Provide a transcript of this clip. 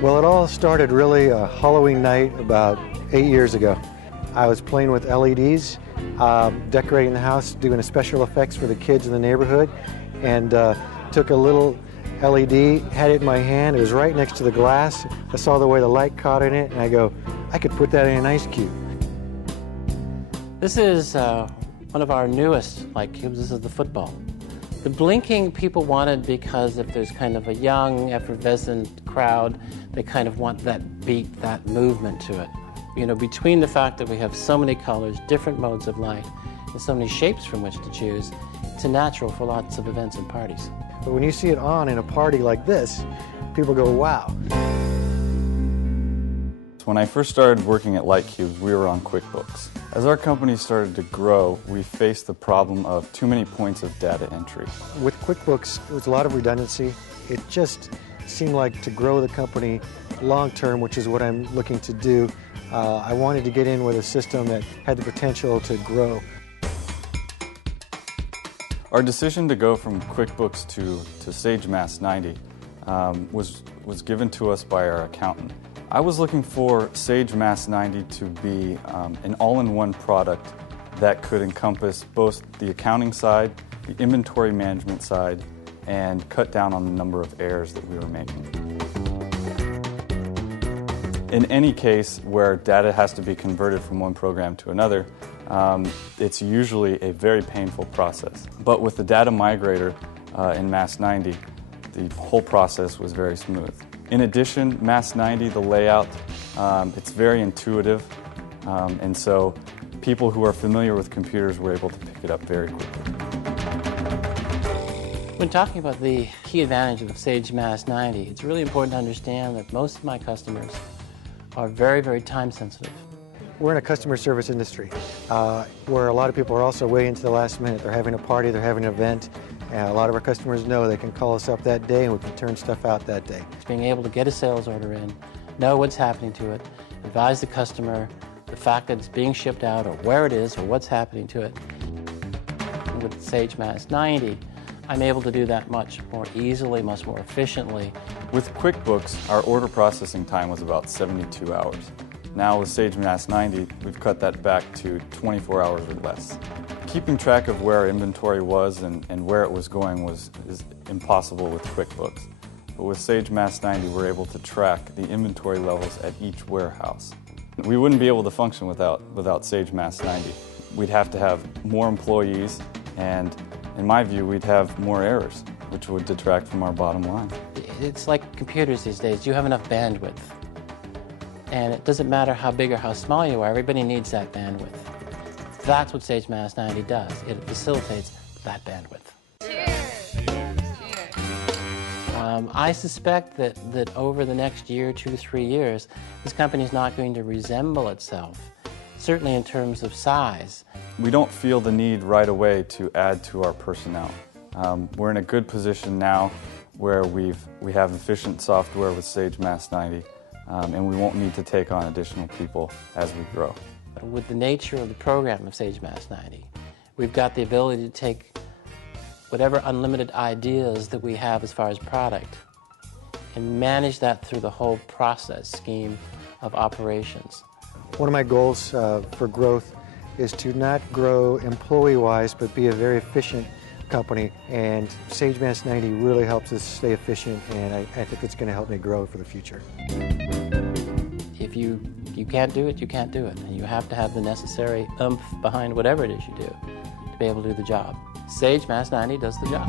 Well, it all started really a Halloween night about 8 years ago. I was playing with LEDs, decorating the house, doing special effects for the kids in the neighborhood, and took a little LED, had it in my hand. It was right next to the glass. I saw the way the light caught in it, and I go, I could put that in an ice cube. This is one of our newest Litecubes. This is the football. The blinking people wanted because if there's kind of a young, effervescent crowd, they kind of want that beat, that movement to it. You know, between the fact that we have so many colors, different modes of light, and so many shapes from which to choose, it's natural for lots of events and parties. But when you see it on in a party like this, people go, wow. When I first started working at Litecubes, we were on QuickBooks. As our company started to grow, we faced the problem of too many points of data entry. With QuickBooks, there was a lot of redundancy. It just seemed like to grow the company long term, which is what I'm looking to do, I wanted to get in with a system that had the potential to grow. Our decision to go from QuickBooks to Sage Mass 90 was given to us by our accountant. I was looking for Sage Mass 90 to be an all-in-one product that could encompass both the accounting side, the inventory management side, and cut down on the number of errors that we were making. In any case where data has to be converted from one program to another, it's usually a very painful process. But with the data migrator in Mass 90, the whole process was very smooth. In addition, Mass 90, the layout, it's very intuitive, and so people who are familiar with computers were able to pick it up very quickly. When talking about the key advantage of Sage Mass 90, it's really important to understand that most of my customers are very, very time sensitive. We're in a customer service industry where a lot of people are also waiting to the last minute. They're having a party, they're having an event, and a lot of our customers know they can call us up that day and we can turn stuff out that day. Being able to get a sales order in, know what's happening to it, advise the customer the fact that it's being shipped out or where it is or what's happening to it. With Sage Mass 90, I'm able to do that much more easily, much more efficiently. With QuickBooks, our order processing time was about 72 hours. Now with Sage Mass 90, we've cut that back to 24 hours or less. Keeping track of where our inventory was and where it was going is impossible with QuickBooks. But with Sage Mass 90, we're able to track the inventory levels at each warehouse. We wouldn't be able to function without Sage Mass 90. We'd have to have more employees, and in my view, we'd have more errors, which would detract from our bottom line. It's like computers these days. You have enough bandwidth. And it doesn't matter how big or how small you are, everybody needs that bandwidth. That's what Sage Mass 90 does. It facilitates that bandwidth. Cheers. Cheers. I suspect that over the next year, 2 to 3 years, this company is not going to resemble itself, certainly in terms of size. We don't feel the need right away to add to our personnel. We're in a good position now where we have efficient software with Sage Mass 90, and we won't need to take on additional people as we grow. With the nature of the program of Sage Mass 90, we've got the ability to take whatever unlimited ideas that we have as far as product and manage that through the whole process scheme of operations. One of my goals for growth is to not grow employee-wise, but be a very efficient company. And Sage Mass 90 really helps us stay efficient, and I think it's going to help me grow for the future. If you can't do it, you can't do it. And you have to have the necessary oomph behind whatever it is you do to be able to do the job. Sage Mass 90 does the job.